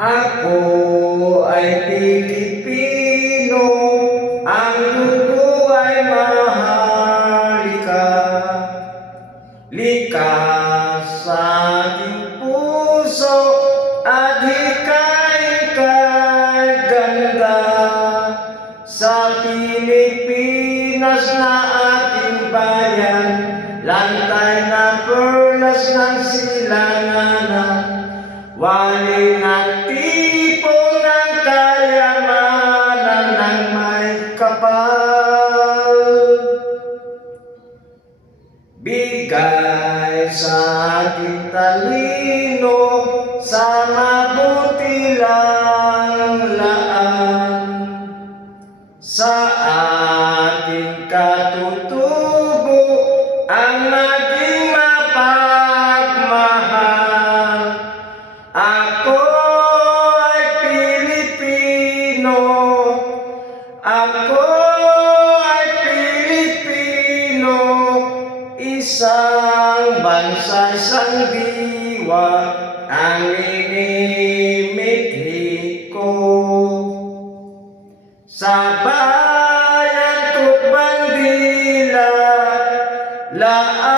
Ako ay Pilipino, ang dugo ay maharlika. Likas sa aking puso at hikay-hikay ganda. Sa Pilipinas na ating bayan, lantay na perlas ng silanganan. Walay na tipo ng kayamanan ng may kapal. Bigay sa ating talino sa mabuti lang laan. Sa ating katutubo ang maging mapagmahal. Ako ay Pilipino, ako ay Pilipino, isang bansa, isang diwa, ang